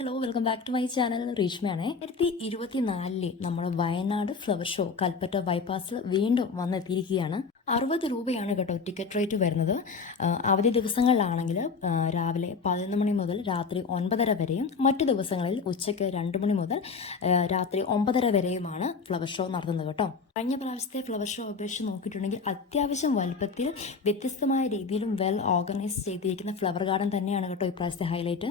Hello welcome back to my channel റീഷ്മയാണ്. 2024 നമ്മുടെ Wayanad flower show Kalpetta ബൈപ്പാസിൽ വീണ്ടും വന്നെത്തിയിരിക്കുകയാണ്. 60 രൂപയാണ് കേട്ടോ ടിക്കറ്റ് റേറ്റ് വരുന്നത്. അവധി ദിവസങ്ങളിലാണെങ്കിൽ രാവിലെ 11 മണി മുതൽ രാത്രി 9:30 വരെയും മറ്റു ദിവസങ്ങളിൽ ഉച്ചയ്ക്ക് 2 മണി മുതൽ രാത്രി 9:30 വരെയുമാണ് ഫ്ലവർ ഷോ നടത്തുന്നത് കേട്ടോ. കഴിഞ്ഞ പ്രാവശ്യത്തെ ഫ്ലവർ ഷോ അപേക്ഷിച്ച് നോക്കിയിട്ടുണ്ടെങ്കിൽ അത്യാവശ്യം വലുപ്പത്തിൽ വ്യത്യസ്തമായ രീതിയിലും വെൽ ഓർഗനൈസ് ചെയ്തിരിക്കുന്ന ഫ്ലവർ ഗാർഡൻ തന്നെയാണ് കേട്ടോ ഇപ്രാവശ്യത്തെ ഹൈലൈറ്റ്.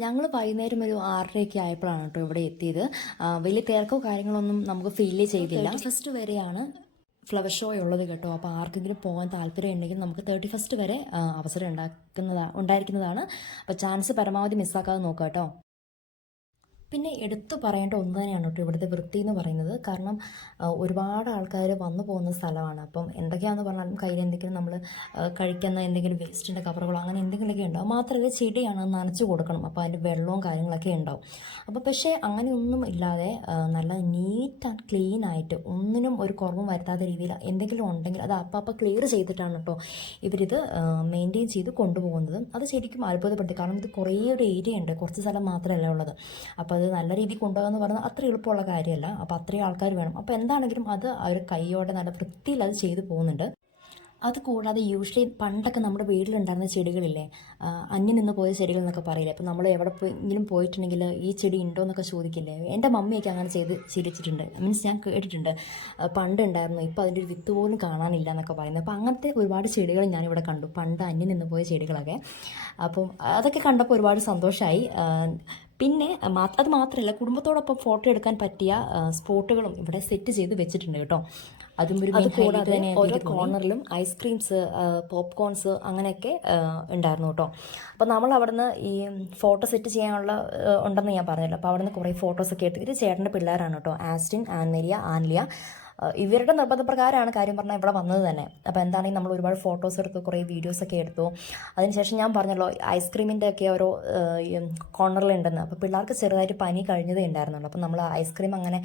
ഞങ്ങൾ വൈകുന്നേരം ഒരു 6:30 ആയപ്പോഴാണ് കേട്ടോ ഇവിടെ എത്തിയത്. വലിയ തിരക്കോ കാര്യങ്ങളൊന്നും നമുക്ക് ഫീൽ ചെയ്തില്ല. ഫസ്റ്റ് വരെയാണ് ഫ്ലവർ ഷോ ഉള്ളത് കേട്ടോ. അപ്പോൾ ആർക്കെങ്കിലും പോകാൻ താല്പര്യം ഉണ്ടെങ്കിൽ നമുക്ക് 31 വരെ അവസരം ഉണ്ടായിരിക്കുന്നതാണ്. അപ്പോൾ ചാൻസ് പരമാവധി മിസ്സാക്കാതെ നോക്കാം കേട്ടോ. പിന്നെ എടുത്തു പറയേണ്ട ഒന്ന് തന്നെയാണ് കേട്ടോ ഇവിടുത്തെ വൃത്തി എന്ന് പറയുന്നത്. കാരണം ഒരുപാട് ആൾക്കാർ വന്നു പോകുന്ന സ്ഥലമാണ്. അപ്പം എന്തൊക്കെയാണെന്ന് പറഞ്ഞാലും കയ്യിൽ എന്തെങ്കിലും നമ്മൾ കഴിക്കുന്ന എന്തെങ്കിലും വേസ്റ്റിൻ്റെ കവറുകളോ അങ്ങനെ എന്തെങ്കിലുമൊക്കെ ഉണ്ടാവും. മാത്രമല്ല ചെടിയാണ് നനച്ച് കൊടുക്കണം. അപ്പോൾ അതിൻ്റെ വെള്ളവും കാര്യങ്ങളൊക്കെ ഉണ്ടാവും. അപ്പോൾ പക്ഷേ അങ്ങനെയൊന്നും ഇല്ലാതെ നല്ല നീറ്റ് ആൻഡ് ക്ലീൻ ആയിട്ട് ഒന്നിനും ഒരു കുറവും വരുത്താത്ത രീതിയിൽ എന്തെങ്കിലും ഉണ്ടെങ്കിൽ അത് അപ്പം ക്ലിയർ ചെയ്തിട്ടാണ് കേട്ടോ ഇവരിത് മെയിൻറ്റെയിൻ ചെയ്ത് കൊണ്ടുപോകുന്നത്. അത് ശരിക്കും അത്ഭുതപ്പെടുത്തി. കാരണം ഇത് കുറേ ഒരു ഏരിയ ഉണ്ട്, കുറച്ച് സ്ഥലം മാത്രമല്ല ഉള്ളത്. അപ്പോൾ അത് നല്ല രീതിയിൽ കൊണ്ടുപോകുക എന്ന് പറഞ്ഞാൽ അത്ര എളുപ്പമുള്ള കാര്യമല്ല. അപ്പോൾ അത്രയും ആൾക്കാർ വേണം. അപ്പോൾ എന്താണെങ്കിലും അത് അവർ കൈയോടെ നല്ല വൃത്തിയിൽ അത് ചെയ്തു പോകുന്നുണ്ട്. അത് കൂടാതെ യൂഷ്വലി പണ്ടൊക്കെ നമ്മുടെ വീട്ടിലുണ്ടായിരുന്ന ചെടികളില്ലേ, അന്യം നിന്ന് പോയ ചെടികൾ എന്നൊക്കെ പറയില്ലേ. അപ്പോൾ നമ്മൾ എവിടെ പോയെങ്കിലും പോയിട്ടുണ്ടെങ്കിൽ ഈ ചെടി ഉണ്ടോ എന്നൊക്കെ ചോദിക്കില്ലേ. എൻ്റെ മമ്മിയൊക്കെ അങ്ങനെ ചെയ്ത് ശീലിച്ചിട്ടുണ്ട്. മീൻസ് ഞാൻ കേട്ടിട്ടുണ്ട് പണ്ട് ഉണ്ടായിരുന്നു, ഇപ്പോൾ അതിൻ്റെ ഒരു വിത്ത് പോലും കാണാനില്ല എന്നൊക്കെ പറയുന്നത്. അപ്പോൾ അങ്ങനത്തെ ഒരുപാട് ചെടികൾ ഞാനിവിടെ കണ്ടു, പണ്ട് അന്യം നിന്ന് പോയ ചെടികളൊക്കെ. അപ്പം അതൊക്കെ കണ്ടപ്പോൾ ഒരുപാട് സന്തോഷമായി. പിന്നെ അത് മാത്രമല്ല, കുടുംബത്തോടൊപ്പം ഫോട്ടോ എടുക്കാൻ പറ്റിയ സ്പോട്ടുകളും ഇവിടെ സെറ്റ് ചെയ്ത് വെച്ചിട്ടുണ്ട് കേട്ടോ. അതും ഒരു കൂടാതെ ഓരോ കോർണറിലും ഐസ്ക്രീംസ്, പോപ്കോൺസ് അങ്ങനെയൊക്കെ ഉണ്ടായിരുന്നു കേട്ടോ. അപ്പോൾ നമ്മൾ അവിടുന്ന് ഈ ഫോട്ടോ സെറ്റ് ചെയ്യാനുള്ള ഉണ്ടെന്ന് ഞാൻ പറഞ്ഞല്ലോ. അപ്പോൾ അവിടുന്ന് കുറേ ഫോട്ടോസൊക്കെ എടുത്തിട്ട് ചേട്ടൻ്റെ പിള്ളേരാണ് കേട്ടോ, ആസ്റ്റിൻ, ആൻമേരിയ, ആൻലിയ. ഇവരുടെ നിർബന്ധപ്രകാരമാണ് കാര്യം പറഞ്ഞാൽ ഇവിടെ വന്നത് തന്നെ. അപ്പോൾ എന്താണെങ്കിൽ നമ്മൾ ഒരുപാട് ഫോട്ടോസ് എടുത്തു, കുറേ വീഡിയോസൊക്കെ എടുത്തു. അതിനുശേഷം ഞാൻ പറഞ്ഞല്ലോ ഐസ്ക്രീമിൻ്റെ ഒക്കെ ഓരോ കോർണറിലുണ്ടെന്ന്. അപ്പോൾ പിള്ളേർക്ക് ചെറുതായിട്ട് പനി കഴിഞ്ഞതേ ഉണ്ടായിരുന്നുള്ളൂ. അപ്പോൾ നമ്മൾ ഐസ്ക്രീം അങ്ങനെ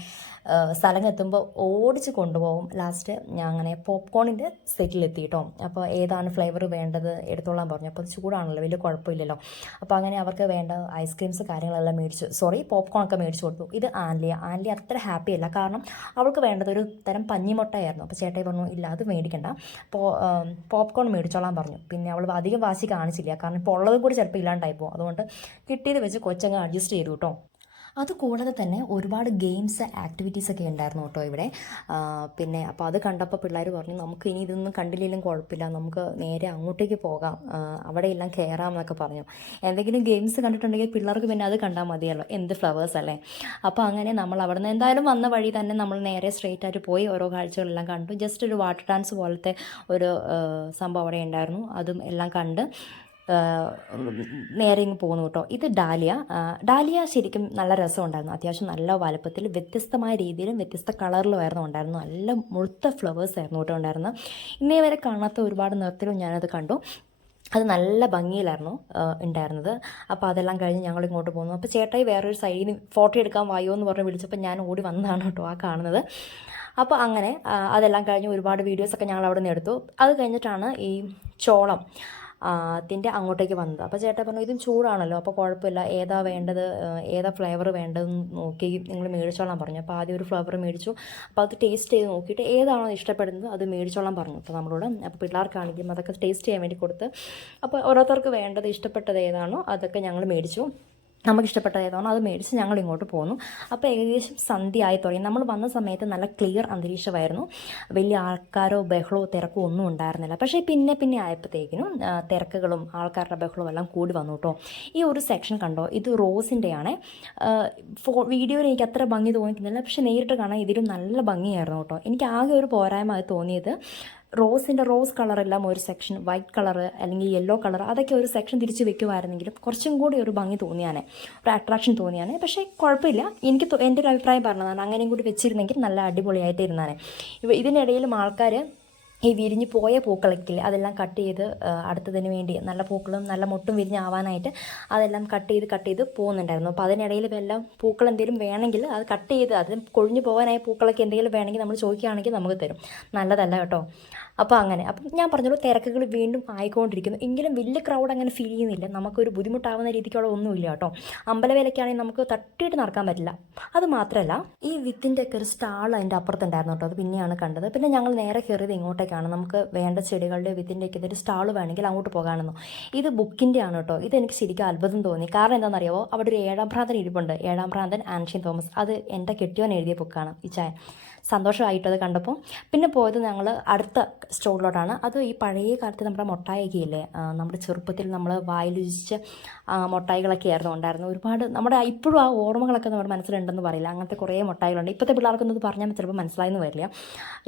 സ്ഥലം എത്തുമ്പോൾ ഓടിച്ച് കൊണ്ടുപോകും. ലാസ്റ്റ് ഞാൻ അങ്ങനെ പോപ്കോണിൻ്റെ സെറ്റിലെത്തി കേട്ടോ. അപ്പോൾ ഏതാണ് ഫ്ലേവർ വേണ്ടത് എടുത്തോളാൻ പറഞ്ഞു. അപ്പോൾ ചൂടാണല്ലോ, വലിയ കുഴപ്പമില്ലല്ലോ. അപ്പോൾ അങ്ങനെ അവർക്ക് വേണ്ട ഐസ്ക്രീംസ് കാര്യങ്ങളെല്ലാം പോപ്കോണൊക്കെ മേടിച്ചു കൊടുത്തു. ഇത് ആൻലിയ അത്ര ഹാപ്പി അല്ല, കാരണം അവൾക്ക് വേണ്ടത് ഒരു തരം പഞ്ഞിമുട്ടയായിരുന്നു. അപ്പോൾ ചേട്ടായി പറഞ്ഞു ഇല്ല അത് മേടിക്കണ്ട, പോപ്കോൺ മേടിച്ചോളാൻ പറഞ്ഞു. പിന്നെ അവൾ അധികം വാശി കാണിച്ചില്ല, കാരണം ഇപ്പോൾ ഉള്ളത് കൂടി ചിലപ്പോൾ ഇല്ലാണ്ടായി പോകും. അതുകൊണ്ട് കിട്ടിയത് വെച്ച് കൊച്ചങ്ങ് അഡ്ജസ്റ്റ് ചെയ്തു കേട്ടോ. അതുകൂടാതെ തന്നെ ഒരുപാട് ഗെയിംസ് ആക്ടിവിറ്റീസൊക്കെ ഉണ്ടായിരുന്നു കേട്ടോ ഇവിടെ. പിന്നെ അപ്പോൾ അത് കണ്ടപ്പോൾ പിള്ളേർ പറഞ്ഞു നമുക്ക് ഇനി ഇതൊന്നും കണ്ടില്ലെങ്കിലും കുഴപ്പമില്ല, നമുക്ക് നേരെ അങ്ങോട്ടേക്ക് പോകാം, അവിടെ എല്ലാം കയറാം എന്നൊക്കെ പറഞ്ഞു. എന്തെങ്കിലും ഗെയിംസ് കണ്ടിട്ടുണ്ടെങ്കിൽ പിള്ളേർക്ക് പിന്നെ അത് കണ്ടാൽ മതിയല്ലോ, എന്ത് ഫ്ലവേഴ്സ് അല്ലേ. അപ്പോൾ അങ്ങനെ നമ്മൾ അവിടെ നിന്ന് എന്തായാലും വന്ന വഴി തന്നെ നമ്മൾ നേരെ സ്ട്രെയിറ്റ് ആയിട്ട് പോയി ഓരോ കാഴ്ചകളെല്ലാം കണ്ടു. ജസ്റ്റ് ഒരു വാട്ടർ ഡാൻസ് പോലത്തെ ഒരു സംഭവം അവിടെ ഉണ്ടായിരുന്നു. അതും എല്ലാം കണ്ട് നേരെ ഇങ്ങ് പോകുന്നു കേട്ടോ. ഇത് ഡാലിയ ശരിക്കും നല്ല രസമുണ്ടായിരുന്നു. അത്യാവശ്യം നല്ല വലുപ്പത്തിൽ വ്യത്യസ്തമായ രീതിയിലും വ്യത്യസ്ത കളറിലും ഉണ്ടായിരുന്നു. നല്ല മുഴുത്ത ഫ്ലവേഴ്സ് ആയിരുന്നു കേട്ടോ ഉണ്ടായിരുന്നത്. ഇന്നേ വരെ കാണാത്ത ഒരുപാട് നിറത്തിലും ഞാനത് കണ്ടു. അത് നല്ല ഭംഗിയിലായിരുന്നു ഉണ്ടായിരുന്നത്. അപ്പോൾ അതെല്ലാം കഴിഞ്ഞ് ഞങ്ങൾ ഇങ്ങോട്ട് പോകുന്നു. അപ്പോൾ ചേട്ടായി വേറൊരു സൈഡിൽ ഫോട്ടോ എടുക്കാൻ വായോ എന്ന് പറഞ്ഞ് വിളിച്ചപ്പോൾ ഞാൻ ഓടി വന്നതാണ് കേട്ടോ ആ കാണുന്നത്. അപ്പോൾ അങ്ങനെ അതെല്ലാം കഴിഞ്ഞ് ഒരുപാട് വീഡിയോസൊക്കെ ഞങ്ങൾ അവിടെ നിന്ന് എടുത്തു. അത് കഴിഞ്ഞിട്ടാണ് ഈ ചോളം ത്തിൻ്റെ അങ്ങോട്ടേക്ക് വന്നത്. അപ്പോൾ ചേട്ടാ പറഞ്ഞു ഇതും ചൂടാണല്ലോ, അപ്പോൾ കുഴപ്പമില്ല, ഏതാ വേണ്ടത്, ഏതാ ഫ്ലേവർ വേണ്ടതെന്ന് നോക്കി നിങ്ങൾ മേടിച്ചോളാൻ പറഞ്ഞു. അപ്പോൾ ആദ്യം ഒരു ഫ്ലേവർ മേടിച്ചു. അപ്പോൾ അത് ടേസ്റ്റ് ചെയ്ത് നോക്കിയിട്ട് ഏതാണോ ഇഷ്ടപ്പെടുന്നത് അത് മേടിച്ചോളാൻ പറഞ്ഞു അപ്പോൾ നമ്മളോട്. അപ്പോൾ പിള്ളേർക്കാണെങ്കിലും അതൊക്കെ ടേസ്റ്റ് ചെയ്യാൻ വേണ്ടി കൊടുത്ത്, അപ്പോൾ ഓരോരുത്തർക്ക് വേണ്ടത് ഇഷ്ടപ്പെട്ടത് ഏതാണോ അതൊക്കെ ഞങ്ങൾ മേടിച്ചു. നമുക്കിഷ്ടപ്പെട്ടത് ഏതാണോ അത് മേടിച്ച് ഞങ്ങൾ ഇങ്ങോട്ട് പോന്നു. അപ്പോൾ ഏകദേശം സന്ധ്യ ആയി തുടങ്ങി. നമ്മൾ വന്ന സമയത്ത് നല്ല ക്ലിയർ അന്തരീക്ഷമായിരുന്നു, വലിയ ആൾക്കാരോ ബഹളമോ തിരക്കോ ഒന്നും ഉണ്ടായിരുന്നില്ല. പക്ഷേ പിന്നെ ആയപ്പോഴത്തേക്കിനും തിരക്കുകളും ആൾക്കാരുടെ ബഹളവും എല്ലാം കൂടി വന്നു കേട്ടോ. ഈ ഒരു സെക്ഷൻ കണ്ടോ, ഇത് റോസിൻ്റെയാണ്. വീഡിയോയിൽ എനിക്ക് അത്ര ഭംഗി തോന്നിക്കുന്നില്ല, പക്ഷേ നേരിട്ട് കാണാൻ ഇതിലും നല്ല ഭംഗിയായിരുന്നു കേട്ടോ. എനിക്ക് ആകെ ഒരു പോരായ്മ അത് തോന്നിയത് റോസ് കളറെല്ലാം ഒരു സെക്ഷൻ, വൈറ്റ് കളർ അല്ലെങ്കിൽ യെല്ലോ കളർ അതൊക്കെ ഒരു സെക്ഷൻ തിരിച്ച് വെക്കുമായിരുന്നെങ്കിലും കുറച്ചും കൂടി ഒരു ഭംഗി തോന്നിയാനെ, ഒരു അട്രാക്ഷൻ തോന്നിയാനെ. പക്ഷേ കുഴപ്പമില്ല, എനിക്ക് എൻ്റെ ഒരു അഭിപ്രായം പറഞ്ഞതാണ്, അങ്ങനെയും കൂടി വെച്ചിരുന്നെങ്കിൽ നല്ല അടിപൊളിയായിട്ട് ഇരുന്നാനെ. ഇതിനിടയിലും ആൾക്കാർ ഈ വിരിഞ്ഞ് പോയ പൂക്കളൊക്കെ അതെല്ലാം കട്ട് ചെയ്ത് അടുത്തതിന് വേണ്ടി നല്ല പൂക്കളും നല്ല മൊട്ടും വിരിഞ്ഞാവാനായിട്ട് അതെല്ലാം കട്ട് ചെയ്ത് പോകുന്നുണ്ടായിരുന്നു. അപ്പോൾ അതിനിടയിൽ വല്ല പൂക്കൾ എന്തെങ്കിലും വേണമെങ്കിൽ അത് കട്ട് ചെയ്ത് അത് കൊഴിഞ്ഞു പോകാനായ പൂക്കളൊക്കെ എന്തെങ്കിലും വേണമെങ്കിൽ നമ്മൾ ചോദിക്കുകയാണെങ്കിൽ നമുക്ക് തരും. നല്ലതല്ല കേട്ടോ. അപ്പോൾ അങ്ങനെ അപ്പം ഞാൻ പറഞ്ഞല്ലോ തിരക്കുകൾ വീണ്ടും ആയിക്കൊണ്ടിരിക്കുന്നു. എങ്കിലും വലിയ ക്രൗഡ് അങ്ങനെ ഫീൽ ചെയ്യുന്നില്ല. നമുക്കൊരു ബുദ്ധിമുട്ടാവുന്ന രീതിക്കുള്ള ഒന്നുമില്ല കേട്ടോ. അമ്പലവേലയ്ക്കാണെങ്കിൽ നമുക്ക് തട്ടിയിട്ട് നടക്കാൻ പറ്റില്ല. അത് മാത്രമല്ല ഈ വിത്തിൻ്റെ ഒക്കെ ഒരു സ്റ്റാൾ അതിൻ്റെ അപ്പുറത്തുണ്ടായിരുന്നു കേട്ടോ. അത് പിന്നെയാണ് കണ്ടത്. പിന്നെ ഞങ്ങൾ നേരെ കയറിയത് ഇങ്ങോട്ടേക്കാണ്. നമുക്ക് വേണ്ട ചെടികളുടെ വിത്തിൻ്റെ ഒക്കെ ഒരു സ്റ്റാൾ വേണമെങ്കിൽ അങ്ങോട്ട് പോകാമെന്നോ. ഇത് ബുക്കിൻ്റെ ആണ് കേട്ടോ. ഇതെനിക്ക് ശരിക്കും അത്ഭുതം തോന്നി. കാരണം എന്താണെന്നറിയാമോ, അവിടെ ഒരു ഏഴാം ഭ്രാന്തൻ ഇരിപ്പുണ്ട്. ഏഴാം ഭ്രാന്തൻ ആൻഷ്യൻ തോമസ്. അത് എൻ്റെ കെട്ടിയോൻ എഴുതിയ ബുക്കാണ് ഈ ചായ. സന്തോഷമായിട്ടത് കണ്ടപ്പോൾ. പിന്നെ പോയത് ഞങ്ങൾ അടുത്ത സ്റ്റോറിലോട്ടാണ്. അത് ഈ പഴയ കാലത്ത് നമ്മുടെ മുട്ടായിയൊക്കെ ഇല്ലേ, നമ്മുടെ ചെറുപ്പത്തിൽ നമ്മൾ വായിൽ രുചിച്ച മുട്ടായികളൊക്കെ ആയിരുന്നു ഉണ്ടായിരുന്നു. ഒരുപാട് നമ്മുടെ ഇപ്പോഴും ആ ഓർമ്മകളൊക്കെ നമ്മുടെ മനസ്സിലുണ്ടെന്ന് പറയില്ല. അങ്ങനത്തെ കുറേ മുട്ടായികളുണ്ട്. ഇപ്പോഴത്തെ പിള്ളേർക്കൊന്നും പറഞ്ഞാൽ ചിലപ്പോൾ മനസ്സിലായെന്ന് വരില്ല.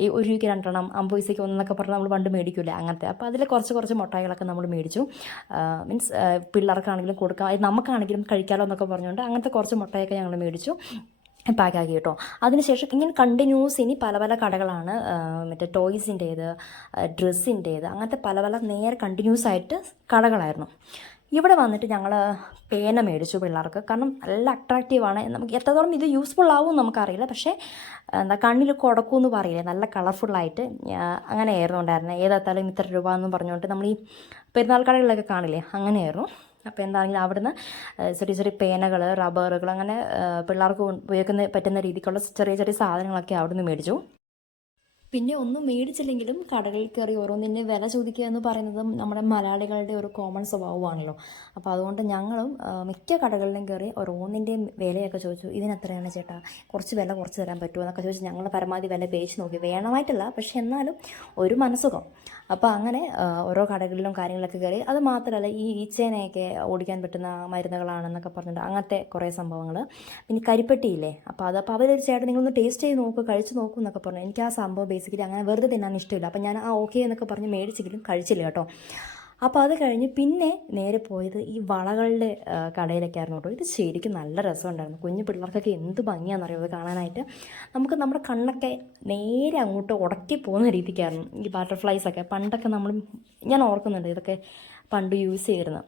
ഈ 1 രൂപയ്ക്ക് 2 50 പൈസയ്ക്ക് ഒന്നൊക്കെ പറഞ്ഞാൽ നമ്മൾ പണ്ട് മേടിക്കില്ലേ, അങ്ങനത്തെ. അപ്പോൾ അതിൽ കുറച്ച് മുട്ടായികളൊക്കെ നമ്മൾ മേടിച്ചു. മീൻസ് പിള്ളേർക്കാണെങ്കിലും കൊടുക്കാം, നമുക്കാണെങ്കിലും കഴിക്കാമല്ലോ എന്നൊക്കെ പറഞ്ഞുകൊണ്ട് അങ്ങനത്തെ കുറച്ച് മുട്ടായൊക്കെ ഞങ്ങൾ മേടിച്ചു, പാക്കാക്കി കേട്ടോ. അതിനുശേഷം ഇങ്ങനെ കണ്ടിന്യൂസ് ഇനി പല പല കടകളാണ്. മറ്റേ ടോയ്സിൻ്റേത്, ഡ്രസ്സിൻ്റേത്, അങ്ങനത്തെ പല പല നേരെ കണ്ടിന്യൂസ് ആയിട്ട് കടകളായിരുന്നു. ഇവിടെ വന്നിട്ട് ഞങ്ങൾ പേന മേടിച്ചു പിള്ളേർക്ക്. കാരണം നല്ല അട്രാക്റ്റീവാണ്. നമുക്ക് എത്രത്തോളം ഇത് യൂസ്ഫുൾ ആവും നമുക്കറിയില്ല. പക്ഷേ എന്താ കണ്ണിൽ കൊടുക്കുമെന്ന് പറയില്ലേ, നല്ല കളർഫുള്ളായിട്ട് അങ്ങനെയായിരുന്നു ഉണ്ടായിരുന്നത്. ഏതാത്താലും ഇത്ര രൂപ എന്നും പറഞ്ഞുകൊണ്ട് നമ്മൾ ഈ പെരുന്നാൾ കടകളിലൊക്കെ കാണില്ലേ, അങ്ങനെയായിരുന്നു. അപ്പോൾ എന്താണെങ്കിലും അവിടുന്ന് ചെറിയ പേനകൾ, റബ്ബറുകൾ, അങ്ങനെ പിള്ളേർക്ക് ഉപയോഗിക്കുന്ന പറ്റുന്ന രീതിക്കുള്ള ചെറിയ സാധനങ്ങളൊക്കെ അവിടുന്ന് മേടിച്ചു. പിന്നെ ഒന്നും മേടിച്ചില്ലെങ്കിലും കടകളിൽ കയറി ഓരോന്നിൻ്റെ വില ചോദിക്കുക എന്ന് പറയുന്നതും നമ്മുടെ മലയാളികളുടെ ഒരു കോമൺ സ്വഭാവമാണല്ലോ. അപ്പോൾ അതുകൊണ്ട് ഞങ്ങളും മിക്ക കടകളിലും കയറി ഓരോന്നിൻ്റെയും വിലയൊക്കെ ചോദിച്ചു. ഇതിനെത്രയാണ് ചേട്ടാ, കുറച്ച് വില കുറച്ച് തരാൻ പറ്റുമോ എന്നൊക്കെ ചോദിച്ച് ഞങ്ങൾ പരമാവധി വില പേശി നോക്കി. വേണമായിട്ടല്ല, പക്ഷെ എന്നാലും ഒരു മനസ്സുഖം. അപ്പോൾ അങ്ങനെ ഓരോ കടകളിലും കാര്യങ്ങളൊക്കെ കയറി. അത് മാത്രമല്ല ഈ ഈച്ചേനെയൊക്കെ ഓടിക്കാൻ പറ്റുന്ന മരുന്നുകളാണെന്നൊക്കെ പറഞ്ഞിട്ട് അങ്ങനത്തെ കുറേ സംഭവങ്ങൾ. പിന്നെ കരിപ്പെട്ടിയില്ലേ, അപ്പോൾ അവരൊരു ചേട്ടൻ നിങ്ങളൊന്ന് ടേസ്റ്റ് ചെയ്ത് നോക്കുക, കഴിച്ച് നോക്കൂ എന്നൊക്കെ പറഞ്ഞു. എനിക്ക് ആ സംഭവം ബേസിക്കലി അങ്ങനെ വെറുതെ തിന്നാൻ ഇഷ്ടമില്ല. അപ്പോൾ ഞാൻ ഓക്കെ എന്നൊക്കെ പറഞ്ഞ് മേടിച്ചെങ്കിലും കഴിച്ചില്ല കേട്ടോ. അപ്പോൾ അത് കഴിഞ്ഞ് പിന്നെ നേരെ പോയത് ഈ വളകളുടെ കടയിലൊക്കെ ആയിരുന്നു കേട്ടോ. ഇത് ശരിക്കും നല്ല രസമുണ്ടായിരുന്നു. കുഞ്ഞു പിള്ളേർക്കൊക്കെ എന്ത് ഭംഗിയാണെന്നറിയോ അത് കാണാനായിട്ട്. നമുക്ക് നമ്മുടെ കണ്ണൊക്കെ നേരെ അങ്ങോട്ട് ഉടക്കി പോകുന്ന രീതിക്കായിരുന്നു ഈ ബട്ടർഫ്ലൈസൊക്കെ. പണ്ടൊക്കെ ഞാൻ ഓർക്കുന്നുണ്ട് ഇതൊക്കെ പണ്ട് യൂസ് ചെയ്തിരുന്നത്.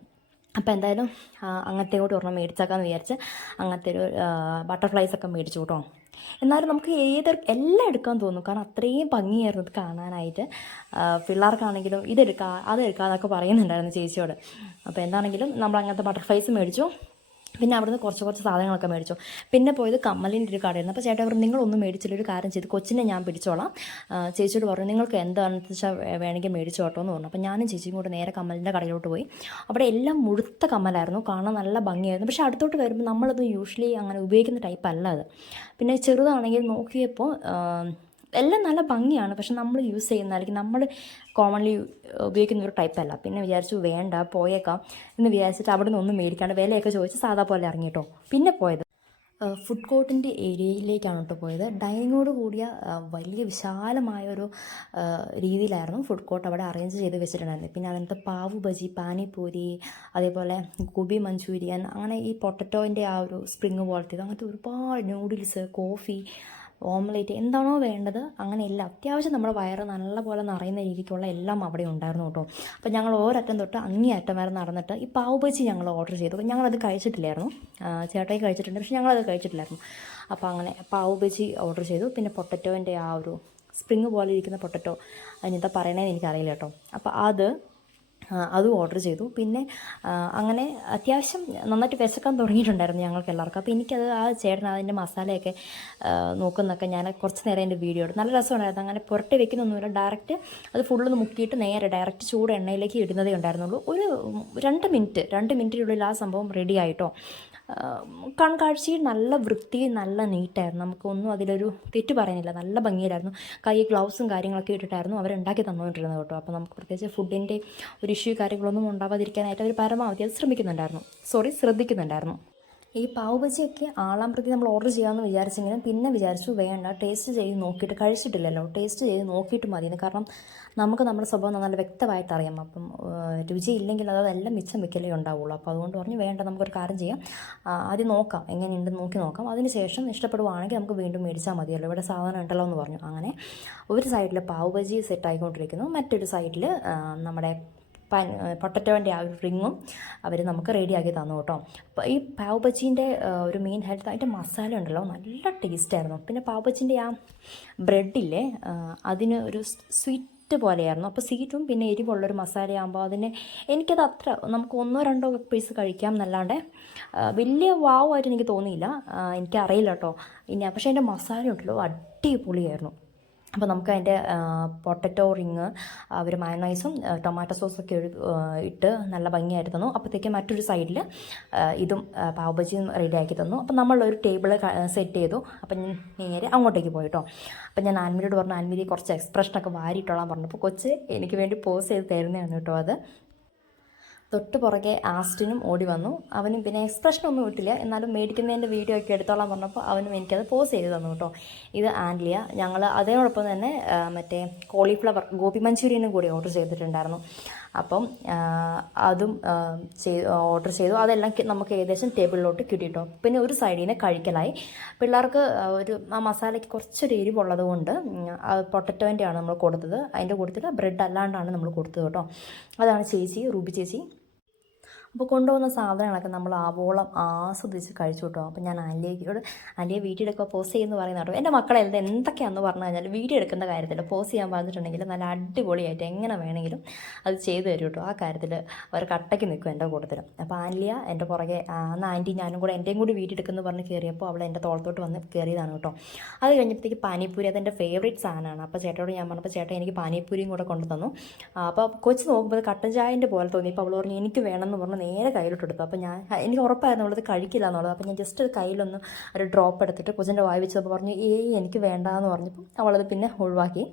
അപ്പോൾ എന്തായാലും അങ്ങനത്തെ കൂടി ഒരെണ്ണം മേടിച്ചാക്കാന്ന് വിചാരിച്ച് അങ്ങനത്തെ ഒരു ബട്ടർഫ്ലൈസൊക്കെ മേടിച്ചു കേട്ടോ. എന്നാലും നമുക്ക് എല്ലാം എടുക്കാൻ തോന്നും, കാരണം അത്രയും ഭംഗിയായിരുന്നു ഇത് കാണാനായിട്ട്. പിള്ളേർക്കാണെങ്കിലും അതെടുക്കാം എന്നൊക്കെ പറയുന്നുണ്ടായിരുന്നു ചേച്ചിയോട്. അപ്പോൾ എന്താണെങ്കിലും നമ്മൾ അങ്ങനത്തെ ബട്ടർഫ്ലൈസ് മേടിച്ചു. പിന്നെ അവിടുന്ന് കുറച്ച് സാധനങ്ങളൊക്കെ മേടിച്ചു. പിന്നെ പോയത് കമ്മലിൻ്റെ ഒരു കടയായിരുന്നു. അപ്പോൾ ചേട്ടാ പറഞ്ഞു, നിങ്ങളൊന്നും മേടിച്ചില്ല, ഒരു കാര്യം ചെയ്ത് കൊച്ചിനെ ഞാൻ പിടിച്ചോളാം. ചേച്ചിയോട് പറഞ്ഞു, നിങ്ങൾക്ക് എന്താണെന്ന് വെച്ചാൽ വേണമെങ്കിൽ മേടിച്ചു കേട്ടോ എന്ന് പറഞ്ഞു. അപ്പോൾ ഞാനും ചേച്ചിയും കൂടെ നേരെ കമ്മലിൻ്റെ കടയിലോട്ട് പോയി. അവിടെ എല്ലാം മുഴുത്ത കമ്മലായിരുന്നു, കാണാൻ നല്ല ഭംഗിയായിരുന്നു. പക്ഷേ അടുത്തോട്ട് വരുമ്പോൾ നമ്മളത് യൂഷ്വലി അങ്ങനെ ഉപയോഗിക്കുന്ന ടൈപ്പ് അല്ല അത്. പിന്നെ ചെറുതാണെങ്കിൽ നോക്കിയപ്പോൾ എല്ലാം നല്ല ഭംഗിയാണ്, പക്ഷെ നമ്മൾ യൂസ് ചെയ്യുന്ന അല്ലെങ്കിൽ നമ്മൾ കോമൺലി ഉപയോഗിക്കുന്ന ഒരു ടൈപ്പല്ല. പിന്നെ വിചാരിച്ചു വേണ്ട, പോയേക്കാം എന്ന് വിചാരിച്ചിട്ട് അവിടെ നിന്ന് ഒന്നും മേടിക്കാണ്ട് വിലയൊക്കെ ചോദിച്ച് സാധാ പോലെ ഇറങ്ങി കേട്ടോ. പിന്നെ പോയത് ഫുഡ് കോർട്ടിൻ്റെ ഏരിയയിലേക്കാണ് കേട്ടോ പോയത്. ഡൈനിങ്ങോട് കൂടിയ വലിയ വിശാലമായൊരു രീതിയിലായിരുന്നു ഫുഡ് കോർട്ട് അവിടെ അറേഞ്ച് ചെയ്ത് വെച്ചിട്ടുണ്ടായിരുന്നത്. പിന്നെ അതിനകത്ത് പാവ് ബജി, പാനിപൂരി, അതേപോലെ ഗോബി മഞ്ചൂരിയൻ, അങ്ങനെ ഈ പൊട്ടറ്റോൻ്റെ ആ ഒരു സ്പ്രിങ് പോലത്തേത്, അങ്ങനത്തെ ഒരുപാട് നൂഡിൽസ്, കോഫി, ഓംലേറ്റ്, എന്താണോ വേണ്ടത് അങ്ങനെയെല്ലാം അത്യാവശ്യം നമ്മുടെ വയറ് നല്ലപോലെ നിറയുന്ന രീതിക്കുള്ള എല്ലാം അവിടെ ഉണ്ടായിരുന്നു കേട്ടോ. അപ്പോൾ ഞങ്ങൾ ഒരറ്റം തൊട്ട് അങ്ങേയറ്റം വരെ നടന്നിട്ട് ഈ പാവ് ബജി ഞങ്ങൾ ഓർഡർ ചെയ്തു. ഞങ്ങളത് കഴിച്ചിട്ടില്ലായിരുന്നു, ചേട്ടായി കഴിച്ചിട്ടുണ്ട്, പക്ഷെ ഞങ്ങളത് കഴിച്ചിട്ടില്ലായിരുന്നു. അപ്പോൾ അങ്ങനെ പാവ് ബജി ഓർഡർ ചെയ്തു. പിന്നെ പൊട്ടറ്റോൻ്റെ ആ ഒരു സ്പ്രിങ് പോലെ ഇരിക്കുന്ന പൊട്ടറ്റോ, അതിനെന്താ പറയണതെന്ന് എനിക്കറിയില്ല കേട്ടോ. അപ്പോൾ അതും ഓർഡർ ചെയ്തു. പിന്നെ അങ്ങനെ അത്യാവശ്യം നന്നായിട്ട് വിശക്കാൻ തുടങ്ങിയിട്ടുണ്ടായിരുന്നു ഞങ്ങൾക്ക് എല്ലാവർക്കും. അപ്പോൾ എനിക്കത് ആ ചേട്ടൻ അതിൻ്റെ മസാലയൊക്കെ നോക്കുന്നൊക്കെ ഞാൻ കുറച്ച് നേരം എൻ്റെ വീഡിയോ എടുത്തു. നല്ല രസമുണ്ടായിരുന്നു. അങ്ങനെ പുരട്ടി വെക്കുന്നൊന്നുമില്ല, ഡയറക്റ്റ് അത് ഫുള്ളൊന്ന് മുക്കിയിട്ട് നേരെ ഡയറക്റ്റ് ചൂട് എണ്ണയിലേക്ക് ഇടുന്നതേ ഉണ്ടായിരുന്നുള്ളൂ. ഒരു 2 മിനിറ്റിനുള്ളിൽ ആ സംഭവം റെഡി ആയിട്ടോ. കൺകാഴ്ചയിൽ നല്ല വൃത്തി, നല്ല നീറ്റായിരുന്നു. നമുക്കൊന്നും അതിലൊരു തെറ്റ് പറയുന്നില്ല, നല്ല ഭംഗിയിലായിരുന്നു. കൈ ഗ്ലൗസും കാര്യങ്ങളൊക്കെ ഇട്ടിട്ടായിരുന്നു അവരുണ്ടാക്കി തന്നുകൊണ്ടിരുന്നത് കേട്ടോ. അപ്പോൾ നമുക്ക് പ്രത്യേകിച്ച് ഫുഡിൻ്റെ ഒരു ഇഷ്യൂ കാര്യങ്ങളൊന്നും ഉണ്ടാവാതിരിക്കാനായിട്ട് അവർ പരമാവധി അത് ശ്രദ്ധിക്കുന്നുണ്ടായിരുന്നു. ഈ പാവ് ബജിയൊക്കെ ആളാം പ്രതി നമ്മൾ ഓർഡർ ചെയ്യാമെന്ന് വിചാരിച്ചെങ്കിലും പിന്നെ വിചാരിച്ചു വേണ്ട, ടേസ്റ്റ് ചെയ്ത് നോക്കിയിട്ട്, കഴിച്ചിട്ടില്ലല്ലോ, ടേസ്റ്റ് ചെയ്ത് നോക്കിയിട്ട് മതിയെന്ന്. കാരണം നമുക്ക് നമ്മുടെ സ്വഭാവം നല്ല വ്യക്തമായിട്ട് അറിയാം. അപ്പം രുചിയില്ലെങ്കിൽ അതെല്ലാം മിച്ചം വെക്കലേ ഉണ്ടാവുള്ളൂ. അപ്പോൾ അതുകൊണ്ട് പറഞ്ഞു വേണ്ട, നമുക്കൊരു കാര്യം ചെയ്യാം, ആദ്യം നോക്കാം, എങ്ങനെയുണ്ടെന്ന് നോക്കി നോക്കാം, അതിനുശേഷം ഇഷ്ടപ്പെടുവാണെങ്കിൽ നമുക്ക് വീണ്ടും മേടിച്ചാൽ മതിയല്ലോ, ഇവിടെ സാധനം ഉണ്ടല്ലോ എന്ന് പറഞ്ഞു. അങ്ങനെ ഒരു സൈഡിൽ പാവ് ബജി സെറ്റ് ആയിക്കൊണ്ടിരിക്കുന്നു, മറ്റൊരു സൈഡിൽ നമ്മുടെ പൊട്ടറ്റോൻ്റെ ആ ഒരു റിങ്ങും അവർ നമുക്ക് റെഡിയാക്കി തന്നു കേട്ടോ. അപ്പോൾ ഈ പാവ് ബജീൻ്റെ ഒരു മെയിൻ ഹെൽത്ത് അതിൻ്റെ മസാല ഉണ്ടല്ലോ, നല്ല ടേസ്റ്റായിരുന്നു. പിന്നെ പാവ് ബജീൻ്റെ ആ ബ്രെഡില്ലേ, അതിന് ഒരു സ്വീറ്റ് സ്വീറ്റ് പോലെയായിരുന്നു. അപ്പോൾ സ്വീറ്റും പിന്നെ എരിവുള്ളൊരു മസാലയാകുമ്പോൾ അതിന് എനിക്കത് അത്ര നമുക്ക് 1-2 പീസ് കഴിക്കാം എന്നല്ലാണ്ട് വലിയ വാവായിട്ട് എനിക്ക് തോന്നിയില്ല. എനിക്കറിയില്ല കേട്ടോ ഇനി. പക്ഷേ അതിൻ്റെ മസാല ഉണ്ടല്ലോ അടിപൊളിയായിരുന്നു. അപ്പോൾ നമുക്ക് അതിൻ്റെ പൊട്ടറ്റോ റിങ് അവർ മയണൈസും ടൊമാറ്റോ സോസൊക്കെ ഇട്ട് നല്ല ഭംഗിയായിട്ട് തന്നു. അപ്പോഴത്തേക്കും മറ്റൊരു സൈഡിൽ ഇതും പാവ് ബജിയും റെഡിയാക്കി തന്നു. അപ്പോൾ നമ്മളൊരു ടേബിൾ സെറ്റ് ചെയ്തു. അപ്പം നേരെ അങ്ങോട്ടേക്ക് പോയിട്ടോ. അപ്പം ഞാൻ ആൻമരിയോട് പറഞ്ഞു, ആൻമരി കുറച്ച് എക്സ്പ്രഷനൊക്കെ വാരിയിട്ടോളാൻ പറഞ്ഞപ്പോൾ കൊച്ച് എനിക്ക് വേണ്ടി പോസ് ചെയ്ത് തരുന്നതാണ് കേട്ടോ. അത് തൊട്ട് പുറകെ ആസ്റ്റിനും ഓടി വന്നു. അവനും പിന്നെ എക്സ്പ്രഷനൊന്നും ഇട്ടില്ല, എന്നാലും മേടിക്കുന്നതിൻ്റെ വീഡിയോ ഒക്കെ എടുത്തോളാൻ പറഞ്ഞപ്പോൾ അവനും എനിക്കത് പോസ് ചെയ്ത് തന്നു കേട്ടോ. ഇത് ആൻലിയ. ഞങ്ങൾ അതേടൊപ്പം തന്നെ മറ്റേ കോളിഫ്ലവർ ഗോപി മഞ്ചൂരിയനും കൂടി ഓർഡർ ചെയ്തിട്ടുണ്ടായിരുന്നു. അപ്പം അതും ഓർഡർ ചെയ്തു. അതെല്ലാം നമുക്ക് ഏകദേശം ടേബിളിലോട്ട് കിട്ടിയിട്ടോ. പിന്നെ ഒരു സൈഡിൽ നിന്ന് കഴിക്കലായി. പിള്ളേർക്ക് ആ മസാലയ്ക്ക് കുറച്ചൊരു എരിവുള്ളത് കൊണ്ട് പൊട്ടറ്റോൻ്റെ ആണ് നമ്മൾ കൊടുത്തത്. അതിൻ്റെ കൂട്ടത്തിൽ ബ്രെഡ് അല്ലാണ്ടാണ് നമ്മൾ കൊടുത്തത് കേട്ടോ. അതാണ് ചേച്ചി, റൂബി ചേച്ചി. അപ്പോൾ കൊണ്ടുപോകുന്ന സാധനങ്ങളൊക്കെ നമ്മൾ ആവോളം ആസ്വദിച്ച് കഴിച്ചു കേട്ടോ. അപ്പോൾ ഞാൻ ആൻലിയെ വീഡിയോ എടുക്കുക പോസ് ചെയ്യുമെന്ന് പറയുന്ന കേട്ടോ. എൻ്റെ മക്കളെ എന്തൊക്കെയാണെന്ന് പറഞ്ഞു കഴിഞ്ഞാൽ വീഡിയോ എടുക്കുന്ന കാര്യത്തിൽ പോസ് ചെയ്യാൻ പറഞ്ഞിട്ടുണ്ടെങ്കിൽ നല്ല അടിപൊളിയായിട്ട് എങ്ങനെ വേണമെങ്കിലും അത് ചെയ്തു തരും കേട്ടോ. ആ കാര്യത്തിൽ അവർ കട്ടയ്ക്ക് നിൽക്കും എൻ്റെ കൂട്ടത്തിൽ. അപ്പോൾ ആൻലിയ എൻ്റെ പുറകെ അന്ന് ആൻറ്റി ഞാനും കൂടെ എൻ്റെയും കൂടി വീഡിയോ എടുക്കുമെന്ന് പറഞ്ഞ് കയറിയപ്പോൾ അവൾ എൻ്റെ തോളത്തോട്ട് വന്ന് കയറിയതാണ് കേട്ടോ. അത് കഴിഞ്ഞപ്പോഴത്തേക്ക് പാനിപ്പൂരി, അതെൻ്റെ ഫേവറേറ്റ് സാധനമാണ്. അപ്പോൾ ചേട്ടനോട് ഞാൻ പറഞ്ഞപ്പോൾ ചേട്ടൻ എനിക്ക് പാനിപ്പൂരിയും കൂടെ കൊണ്ടു തന്നു. അപ്പോൾ കൊച്ച് നോക്കുമ്പോൾ കട്ടൻ ചായൻ്റെ പോലെ തോന്നി. ഇപ്പോൾ അവൾ പറഞ്ഞു എനിക്ക് വേണമെന്ന് പറഞ്ഞ് നേരെ കയ്യിലോട്ടെടുത്തു. അപ്പോൾ എനിക്ക് ഉറപ്പായിരുന്നു അവളത് കഴിക്കില്ല എന്നുള്ളത്. അപ്പോൾ ഞാൻ ജസ്റ്റ് കയ്യിലൊന്ന് ഒരു ഡ്രോപ്പ് എടുത്തിട്ട് കൊച്ചിൻ്റെ വായി വെച്ചപ്പോൾ പറഞ്ഞു എനിക്ക് വേണ്ട എന്ന് പറഞ്ഞപ്പോൾ അവളത് പിന്നെ ഒഴിവാക്കി.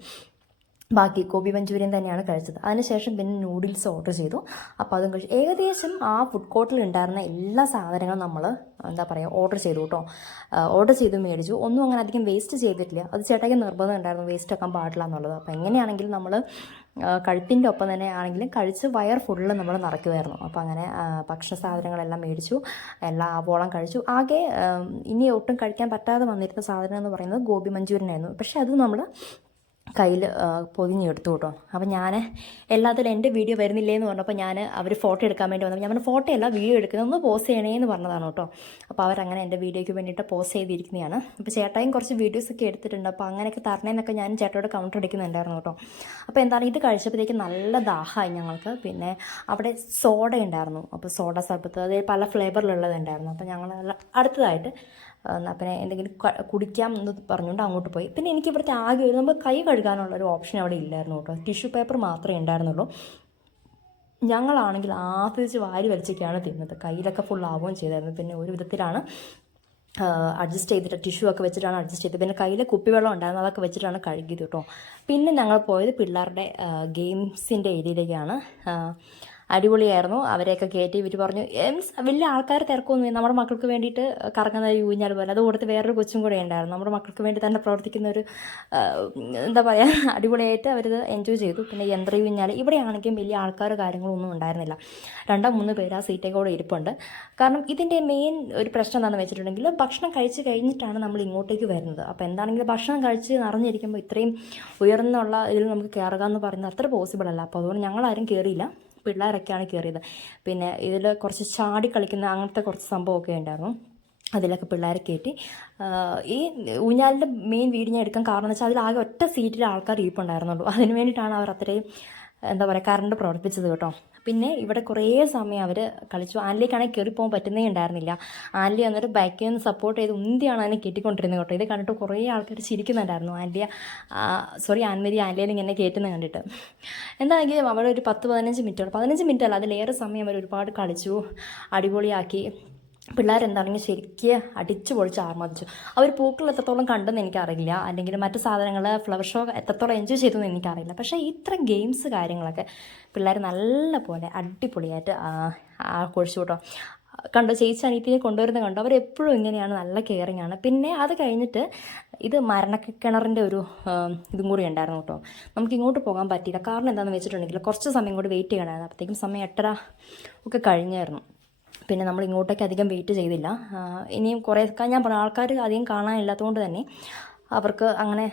ബാക്കി ഗോപി മഞ്ചൂരിയൻ തന്നെയാണ് കഴിച്ചത്. അതിനുശേഷം പിന്നെ നൂഡിൽസ് ഓർഡർ ചെയ്തു. അപ്പോൾ അതും കഴിച്ചു. ഏകദേശം ആ ഫുഡ് കോർട്ടിൽ ഉണ്ടായിരുന്ന എല്ലാ സാധനങ്ങളും നമ്മൾ ഓർഡർ ചെയ്തു കേട്ടോ. ഓർഡർ ചെയ്ത് മേടിച്ചു. ഒന്നും അങ്ങനെ അധികം വേസ്റ്റ് ചെയ്തിട്ടില്ല. അത് ചേട്ടായിക്ക് നിർബന്ധം ഉണ്ടായിരുന്നു വേസ്റ്റ് ആക്കാൻ പാടില്ല എന്നുള്ളത്. അപ്പോൾ എങ്ങനെയാണെങ്കിലും നമ്മൾ കഴുത്തിൻ്റെ ഒപ്പം തന്നെ ആണെങ്കിലും കഴിച്ച് വയർ ഫുള്ള് നമ്മൾ നിറയ്ക്കുമായിരുന്നു. അപ്പോൾ അങ്ങനെ ഭക്ഷണ സാധനങ്ങളെല്ലാം മേടിച്ചു, എല്ലാം ആവോളം കഴിച്ചു. ആകെ ഇനി ഒട്ടും കഴിക്കാൻ പറ്റാതെ വന്നിരുന്ന സാധനം എന്ന് പറയുന്നത് ഗോപി മഞ്ചൂരിയൻ ആയിരുന്നു. പക്ഷേ അത് നമ്മൾ കയ്യിൽ പൊതിഞ്ഞെടുത്തു കേട്ടോ. അപ്പം ഞാൻ എല്ലാത്തിലും എൻ്റെ വീഡിയോ വരുന്നില്ലേ എന്ന് പറഞ്ഞപ്പോൾ അവർ ഫോട്ടോ എടുക്കാൻ വേണ്ടി വന്നപ്പോൾ ഞാൻ ഫോട്ടോ അല്ല വീഡിയോ എടുക്കുന്നത്, ഒന്ന് പോസ്റ്റ് ചെയ്യണേ എന്ന് പറഞ്ഞതാണ് കേട്ടോ. അപ്പോൾ അവരങ്ങനെ എൻ്റെ വീഡിയോയ്ക്ക് വേണ്ടിയിട്ട് പോസ്റ്റ് ചെയ്തിരിക്കുന്നതാണ്. അപ്പോൾ ചേട്ടായും കുറച്ച് വീഡിയോസൊക്കെ എടുത്തിട്ടുണ്ട്. അപ്പോൾ അങ്ങനെയൊക്കെ തരണേന്നൊക്കെ ഞാൻ ചേട്ടയോട് കൗണ്ടർ അടിക്കുന്നുണ്ടായിരുന്നു കേട്ടോ. അപ്പോൾ എന്താണ് ഇത് കഴിച്ചപ്പോഴത്തേക്ക് നല്ല ദാഹമായി ഞങ്ങൾക്ക്. പിന്നെ അവിടെ സോഡ ഉണ്ടായിരുന്നു. അപ്പോൾ സോഡ സർബത്ത് അത് പല ഫ്ലേവറിലുള്ളതുണ്ടായിരുന്നു. അപ്പോൾ ഞങ്ങൾ അടുത്തതായിട്ട് പിന്നെ എന്തെങ്കിലും കുടിക്കാം എന്ന് പറഞ്ഞുകൊണ്ട് അങ്ങോട്ട് പോയി. പിന്നെ എനിക്ക് ഇവിടുത്തെ ആകെ നമ്മൾ കൈ കഴുകാനുള്ളൊരു ഓപ്ഷൻ അവിടെ ഇല്ലായിരുന്നു കേട്ടോ. ടിഷ്യൂ പേപ്പർ മാത്രമേ ഉണ്ടായിരുന്നുള്ളൂ. ഞങ്ങളാണെങ്കിൽ ആസ്വദിച്ച് വാരി വലിച്ചൊക്കെയാണ് തിന്നത്. കയ്യിലൊക്കെ ഫുൾ ആവുകയും ചെയ്തായിരുന്നു. പിന്നെ ഒരു വിധത്തിലാണ് അഡ്ജസ്റ്റ് ചെയ്തിട്ട് ടിഷ്യൂ ഒക്കെ വെച്ചിട്ടാണ് അഡ്ജസ്റ്റ് ചെയ്തത്. പിന്നെ കയ്യിൽ കുപ്പിവെള്ളം ഉണ്ടായിരുന്നു, അതൊക്കെ വെച്ചിട്ടാണ് കഴുകിയത് കേട്ടോ. പിന്നെ ഞങ്ങൾ പോയത് പിള്ളേരുടെ ഗെയിംസിൻ്റെ ഏരിയയിലേക്കാണ്. അടിപൊളിയായിരുന്നു. അവരെയൊക്കെ കയറ്റി ഇവർ പറഞ്ഞു വലിയ ആൾക്കാർ തിരക്കൊന്നും നമ്മുടെ മക്കൾക്ക് വേണ്ടിയിട്ട് കറങ്ങുന്ന ഊഞ്ഞാൽ പോലെ. അത് കൊടുത്ത് വേറൊരു കൊച്ചും കൂടെ ഉണ്ടായിരുന്നു. നമ്മുടെ മക്കൾക്ക് വേണ്ടി തന്നെ പ്രവർത്തിക്കുന്ന ഒരു അടിപൊളിയായിട്ട് അവരിത് എൻജോയ് ചെയ്തു. പിന്നെ യന്ത്ര ഊഞ്ഞാൽ ഇവിടെയാണെങ്കിൽ വലിയ ആൾക്കാർ കാര്യങ്ങളൊന്നും ഉണ്ടായിരുന്നില്ല. 2-3 പേര് ആ സീറ്റേ കൂടെ ഇരിപ്പുണ്ട്. കാരണം ഇതിൻ്റെ മെയിൻ ഒരു പ്രശ്നം എന്താണെന്ന് വെച്ചിട്ടുണ്ടെങ്കിൽ ഭക്ഷണം കഴിച്ച് കഴിഞ്ഞിട്ടാണ് നമ്മൾ ഇങ്ങോട്ടേക്ക് വരുന്നത്. അപ്പോൾ എന്താണെങ്കിലും ഭക്ഷണം കഴിച്ച് നിറഞ്ഞിരിക്കുമ്പോൾ ഇത്രയും ഉയർന്നുള്ള ഇതിൽ നമുക്ക് കയറുക എന്ന് പറയുന്നത് അത്ര പോസിബിൾ അല്ല. അപ്പോൾ അതുകൊണ്ട് ഞങ്ങളാരും കയറിയില്ല, പിള്ളേരൊക്കെയാണ് കയറിയത്. പിന്നെ ഇതിൽ കുറച്ച് ചാടി കളിക്കുന്ന അങ്ങനത്തെ കുറച്ച് സംഭവമൊക്കെ ഉണ്ടായിരുന്നു. അതിലൊക്കെ പിള്ളേരെ കയറ്റി. ഈ ഊഞ്ഞാലിൻ്റെ മെയിൻ വീഡിയോ ഞാൻ എടുക്കാൻ കാരണം എന്ന് വെച്ചാൽ അതിലാകെ ഒറ്റ സീറ്റിൽ ആൾക്കാർ ഇരിപ്പുണ്ടായിരുന്നുള്ളൂ. അതിന് വേണ്ടിയിട്ടാണ് അവർ അത്രയും കറണ്ട് പ്രവർത്തിച്ചത് കേട്ടോ. പിന്നെ ഇവിടെ കുറേ സമയം അവർ കളിച്ചു. ആൻലിക്കാണെങ്കിൽ കയറിപ്പോകാൻ പറ്റുന്നേ ഉണ്ടായിരുന്നില്ല. ആൻലി വന്നിട്ട് ബാക്കിൽ നിന്ന് സപ്പോർട്ട് ചെയ്ത് ഉന്തിയാണ് അതിനെ കെട്ടിക്കൊണ്ടിരുന്നത് കേട്ടോ. ഇത് കണ്ടിട്ട് കുറേ ആൾക്കാർ ചിരിക്കുന്നുണ്ടായിരുന്നു. ആൻമരി ആൻലിയിൽ ഇങ്ങനെ കയറ്റുന്നത് കണ്ടിട്ട്. എന്താണെങ്കിലും അവിടെ ഒരു 10-15 മിനിറ്റ് അല്ല അതിലേറെ സമയം അവർ ഒരുപാട് കളിച്ചു, അടിപൊളിയാക്കി. പിള്ളേരെന്താണെങ്കിൽ ശരിക്കും അടിച്ചു പൊളിച്ച് ആർമാദിച്ചു. അവർ പൂക്കൾ എത്രത്തോളം കണ്ടെന്ന് എനിക്കറിയില്ല, അല്ലെങ്കിൽ മറ്റു സാധനങ്ങൾ ഫ്ലവർ ഷോ എത്രത്തോളം എൻജോയ് ചെയ്തെന്ന് എനിക്കറിയില്ല. പക്ഷേ ഇത്ര ഗെയിംസ് കാര്യങ്ങളൊക്കെ പിള്ളേർ നല്ല പോലെ അടിപൊളിയായിട്ട് ആഘോഷിച്ചു കേട്ടോ. കണ്ടോ ചേച്ചി അനിയത്തിനെ കൊണ്ടുവരുന്നത് കണ്ടോ. അവരെപ്പോഴും ഇങ്ങനെയാണ്, നല്ല കെയറിങ് ആണ്. പിന്നെ അത് കഴിഞ്ഞിട്ട് ഇത് മരണക്കിണറിൻ്റെ ഒരു ഇതും കൂടി ഉണ്ടായിരുന്നു കേട്ടോ. നമുക്ക് ഇങ്ങോട്ട് പോകാൻ പറ്റിയില്ല. കാരണം എന്താണെന്ന് വെച്ചിട്ടുണ്ടെങ്കിൽ കുറച്ച് സമയം കൂടി വെയിറ്റ് ചെയ്യണമായിരുന്നു. അപ്പോഴത്തേക്കും സമയം 8:30 ഒക്കെ കഴിഞ്ഞായിരുന്നു. പിന്നെ നമ്മൾ ഇങ്ങോട്ടേക്ക് അധികം വെയിറ്റ് ചെയ്തില്ല. ഇനിയും കുറേ ഞാൻ പറഞ്ഞ ആൾക്കാർ അധികം കാണാനില്ലാത്തതുകൊണ്ട് തന്നെ അവർക്ക് അങ്ങനെ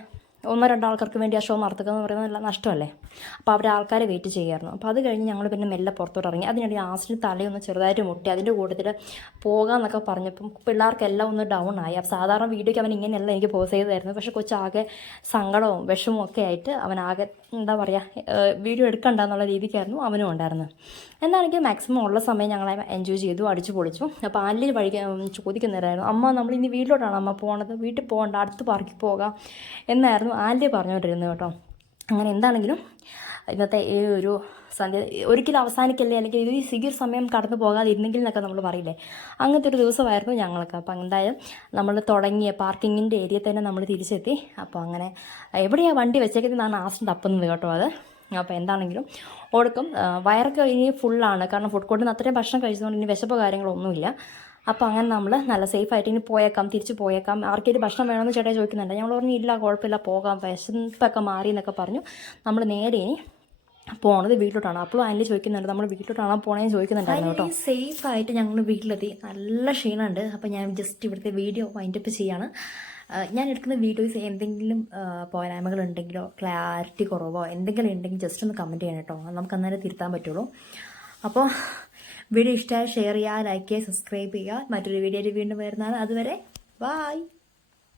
1-2 ആൾക്കാർക്ക് വേണ്ടി ആ ഷോ നടത്തുക എന്ന് പറയുന്നത് നല്ല നഷ്ടമല്ലേ. അപ്പോൾ അവർ ആൾക്കാരെ വെയിറ്റ് ചെയ്യായിരുന്നു. അപ്പോൾ അത് കഴിഞ്ഞ് ഞങ്ങൾ പിന്നെ മെല്ലെ പുറത്തോട്ട് ഇറങ്ങി. അതിനിടയിൽ ആസിന് തലയൊന്ന് ചെറുതായിട്ട് മുട്ടി. അതിൻ്റെ കൂട്ടത്തിൽ പോകാമെന്നൊക്കെ പറഞ്ഞപ്പം പിള്ളേർക്കെല്ലാം ഒന്ന് ഡൗൺ ആയി. അപ്പോൾ സാധാരണ വീഡിയോയ്ക്ക് അവൻ ഇങ്ങനെയല്ല എനിക്ക് പോസ് ചെയ്തായിരുന്നു. പക്ഷേ കൊച്ചാകെ സങ്കടവും വിഷമവും ഒക്കെ ആയിട്ട് അവനാകെ എന്താ പറയുക വീഡിയോ എടുക്കണ്ട എന്നുള്ള രീതിക്കായിരുന്നു അവനും ഉണ്ടായിരുന്നത്. എന്താണെങ്കിൽ മാക്സിമം ഉള്ള സമയം ഞങ്ങളെ എൻജോയ് ചെയ്തു, അടിച്ചു പൊളിച്ചു. അപ്പോൾ ആലിൽ ചോദിക്കുന്നവരായിരുന്നു, അമ്മ നമ്മൾ ഇനി വീട്ടിലോട്ടാണ് അമ്മ പോകണത്, വീട്ടിൽ പോകണ്ട അടുത്ത് പാർക്കിൽ പോകാം എന്നായിരുന്നു ആലിൽ പറഞ്ഞുകൊണ്ടിരുന്നത് കേട്ടോ. അങ്ങനെ എന്താണെങ്കിലും ഇന്നത്തെ ഈ ഒരു സന്ധ്യ ഒരിക്കലും അവസാനിക്കല്ലേ, അല്ലെങ്കിൽ ഈ ഒരു സമയം കടന്നു പോകാതിരുന്നെങ്കിൽ എന്നൊക്കെ നമ്മൾ പറയില്ലേ, അങ്ങനത്തെ ഒരു ദിവസമായിരുന്നു ഞങ്ങൾക്ക്. അപ്പോൾ എന്തായാലും നമ്മൾ തുടങ്ങിയ പാർക്കിങ്ങിൻ്റെ ഏരിയ തന്നെ നമ്മൾ തിരിച്ചെത്തി. അപ്പോൾ അങ്ങനെ എവിടെയാണ് വണ്ടി വെച്ചേക്കുന്നതാണ് ആസിൻ്റെ തപ്പുന്നത് കേട്ടോ അത്. അപ്പോൾ എന്താണെങ്കിലും ഓടുക്കും വയറൊക്കെ ഇനി ഫുള്ളാണ്, കാരണം ഫുഡ് കോർട്ടിൽ നിന്ന് അത്രയും ഭക്ഷണം കഴിച്ചതുകൊണ്ട് ഇനി വിശപ്പോ കാര്യങ്ങളൊന്നുമില്ല. അപ്പോൾ അങ്ങനെ നമ്മൾ നല്ല സേഫായിട്ട് ഇനി പോയേക്കാം, തിരിച്ച് പോയേക്കാം. ആർക്കെങ്കിലും ഭക്ഷണം വേണമെന്ന് ചേട്ടാ ചോദിക്കുന്നുണ്ട്. ഞങ്ങൾ പറഞ്ഞു ഇല്ല കുഴപ്പമില്ല പോകാം, വിശപ്പൊക്കെ മാറി എന്നൊക്കെ പറഞ്ഞു. നമ്മൾ നേരെ ഇനി പോണത് വീട്ടിലോട്ടാണ്. അപ്പോഴും അതിൽ ചോദിക്കുന്നുണ്ട് നമ്മൾ വീട്ടിലോട്ടാണോ പോണേന്ന് ചോദിക്കുന്നുണ്ടായിരുന്നു കേട്ടോ. സേഫായിട്ട് ഞങ്ങൾ വീട്ടിലെത്തി. നല്ല ക്ഷീണമുണ്ട്. അപ്പോൾ ഞാൻ ജസ്റ്റ് ഇവിടുത്തെ വീഡിയോ വൈൻഡപ്പ് ചെയ്യാണ്. ഞാൻ എടുക്കുന്ന വീഡിയോസ് എന്തെങ്കിലും പോരായ്മകളുണ്ടെങ്കിലോ ക്ലാരിറ്റി കുറവോ എന്തെങ്കിലും ഉണ്ടെങ്കിൽ ജസ്റ്റ് ഒന്ന് കമൻറ്റ് ചെയ്യണം കേട്ടോ. നമുക്ക് അന്നേരം തിരുത്താൻ പറ്റുള്ളൂ. അപ്പോൾ വീഡിയോ ഇഷ്ടമായി ഷെയർ ചെയ്യുക, ലൈക്ക് ചെയ്യുക, സബ്സ്ക്രൈബ് ചെയ്യുക. മറ്റൊരു വീഡിയോയിൽ വീണ്ടും വരുന്നതാണ്. അതുവരെ ബൈ.